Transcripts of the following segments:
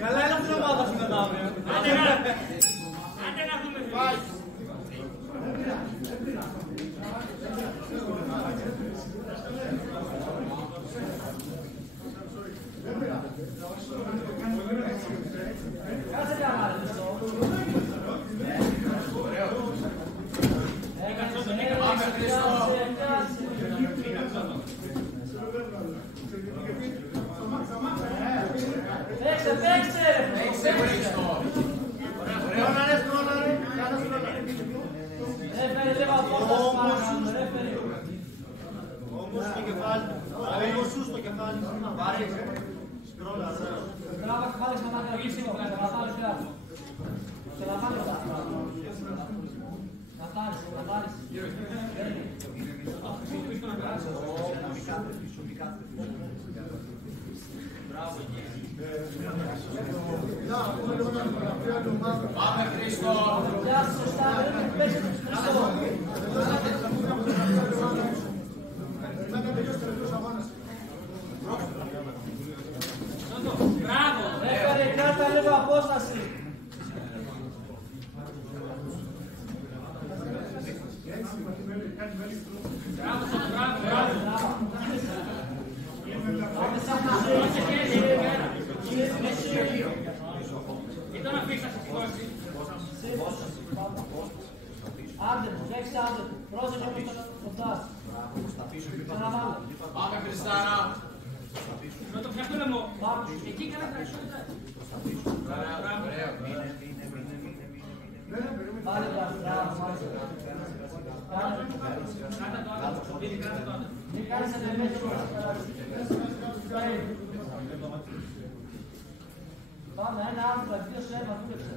Καλά είναι αυτή η ομάδα σου μετά αύριο. Άντε να δούμε. Πάει. Κάτσε για μάλλον. Όμως στο κεφάλι. Όμως σου στο κεφάλι. Πάρε. Σκρόλα. Τράβα κεφάλι στα μάτια γύρισε το κάτω. Να πάρεις κάτω. Και να πάρεις τα. Να πάρεις, να πάρεις. Πάμε Χρήστο! Γεια σου, σωστά, δεν πέσει το Χρήστο. Μπράβο! Έφερε κάρτα λίγο απόσταση. Μπράβο, μπράβο! Πάμε σαν να Ήταν να φύγεις να σε σηκώσει. άντε μου, λέξτε άντε του. Πρόσεχε που θα κοντάς. Ξαναβάλω. Πάμε Χριστάρα! Με το πιάτο λαιμό. Εκεί καλά τα ισότητα. Μπράβο! Βάλε μπράβο, μάλιστα. Κάτα το άτομο. Μην κάνεις ενεμέτω που θα περάσει. Πάμε, ένα άνθρωπο, δύο σε ένα, δούλεψε.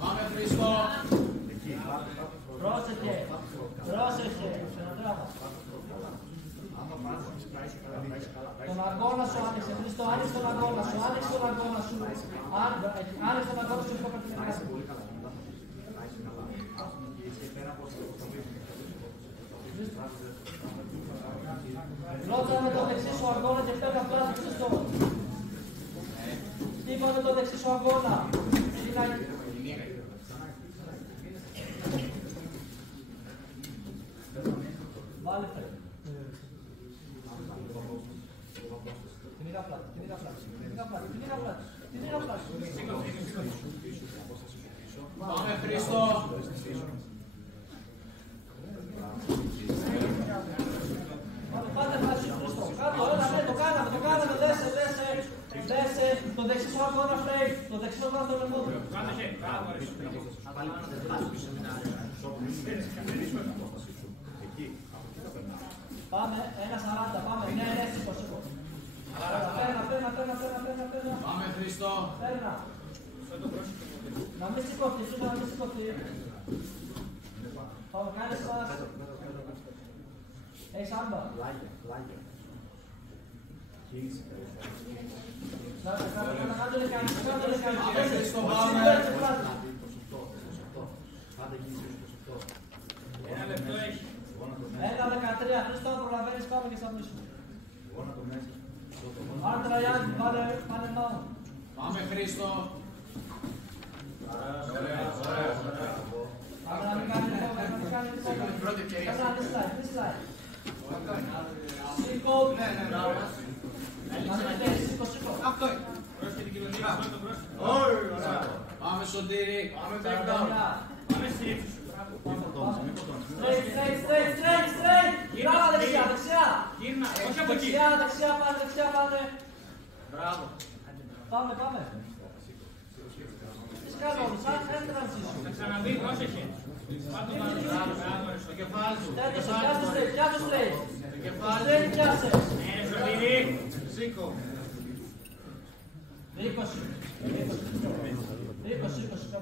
Πάμε Χρήστο! Πρόσεχε, πρόσεχε, ξανατράβα. Τον αγώνα σου άνοιξε, Χριστό, άνοιξε τον αγώνα σου, άνοιξε τον αγώνα σου. Άνοιξε τον αγώνα σου, πιο πατημερικά. Ρώτσα με το δεξί σου αγώνα και πέρα πλάτη, Χριστό. Στύπανε το δεξί σου αγώνα. Βάλε φρέ. Την είχα πλάτη, την είχα πλάτη, την είχα πλάτη, την είχα πλάτη, την είχα πλάτη. Πάμε Χρήστο! Πάτε μαζί σου Χριστό. Κάτω, έλα, ναι, το κάναμε, δέσε, δέσε. Το δεξί σου αγώνα φρέι, το δεξί σου αγώνα στο λαιμό του. Κάτσε, μπράβο! Πάμε, 1.40, πάμε, μια ενέστηση, σήκω. Παίρνα. Πάμε Χρήστο! Παίρνα. Να μην σηκωθεί, σου να μην σηκωθεί. Πάμε, κάνε σας. Έχεις άμπα. Κάτω δεν κάνεις. Πάμε Χρήστο, πάμε! Ένα λεπτό έχει. 1.13, Χριστό, προλαβαίνεις, πάμε και στα μίσου. Άρε Τραγιάννη, πάνε πάνω. Πάμε Χρήστο! Πάμε να μην κάνει τίποτα, να μην κάνει τίποτα. Πρώτη ευκαιρία. Κάτσε να δεις slide. Σήκω. Να μην πέσει, σήκω. Αυτό είναι. Πρόσεχε την κοινωνία. Πάμε Σωτήρη. Πάμε backdown. Πάμε στρίψη σου. Straight. Γυρνά δεξιά. Γύρνα. Όχι από εκεί. Δεξιά πάνε. Μπράβο. Πάμε. Τι κάνω, σαν transition. Θα ξαναβεί, πρόσεχε. Πάντω μπράβο. Στο κεφάλι σου. Πιάσω straight. Στο κεφάλι. Straight πιάσε. Ναι, Σωτήρη. Σήκω. 20.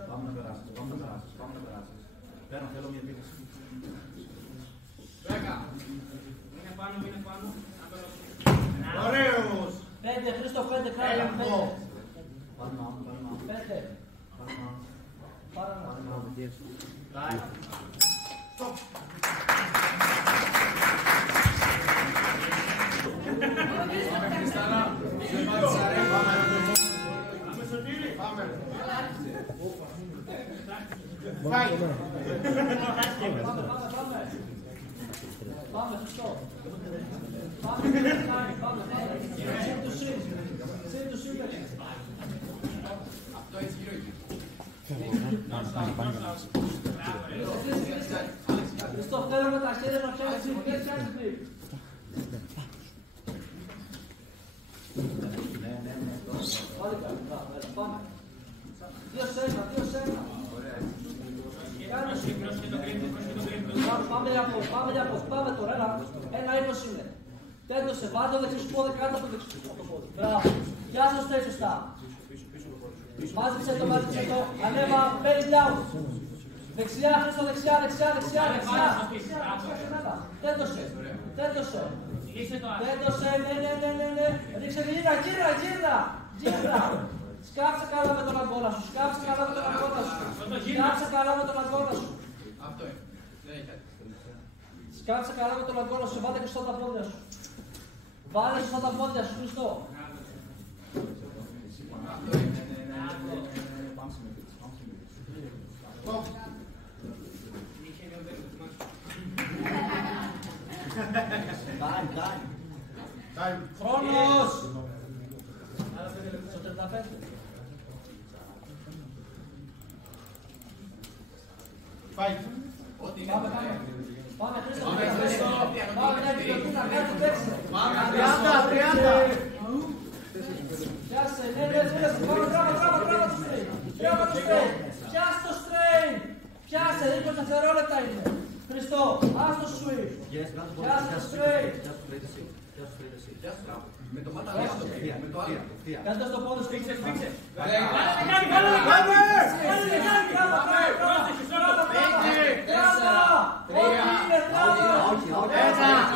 Πάμε να περάσεις. Παίρνω, θέλω μια επίθεση. 10. Μείνε πάνω. Ωραίος. 5, Χρήστο, 5, κράτα. 5. Παρά. Πάμε, σωστό. Πάμε. Συν του σύμπερ. Αυτό έτσι γύρω εκεί. Χριστό, θέλω με τα χέρια να πιάσεις πριν. Δεν πιάσεις πριν. Πάλι καλή, πάμε. 2 σε 1. Πάμε για πώς, πάμε τώρα, ένα 20 είναι. Τέντωσε, βάλτε το δεξί σου πόδι κάτω από το δεξί σου πόδι. Μπράβο. Πιάσε το στέι σωστά. Μάζεψε το, ανέβα, belly down. Δεξιά, Χρήστο, δεξιά. Τέντωσε. Ναι. Ρίξε γύρνα. Σκάψε καλά με τον αγκώνα σου. Σκάψε καλά με τον αγκώνα σου. Αυτό είναι. Δεν έχει κάτι. Σκάψε καλά με τον αγκώνα σου. Βάλτε σωστά τα πόδια σου. Βάλε σωστά τα πόδια σου, Χριστό. Time. Χρόνος! Στο 35. Fight. Πάμε, Χρήστο. Πάμε, κάτι παίξε. 30. Πιάσε, ναι, μπράβο το straight. Πιάσε το straight. Πιάσε, 20 δευτερόλεπτα είναι. Χριστό, ας το switch. Πιάσε το straight. Με το μάτα άλλο. Με το άλλο. Κάντε στο πόδι σου. Φίξε. Μπράβο.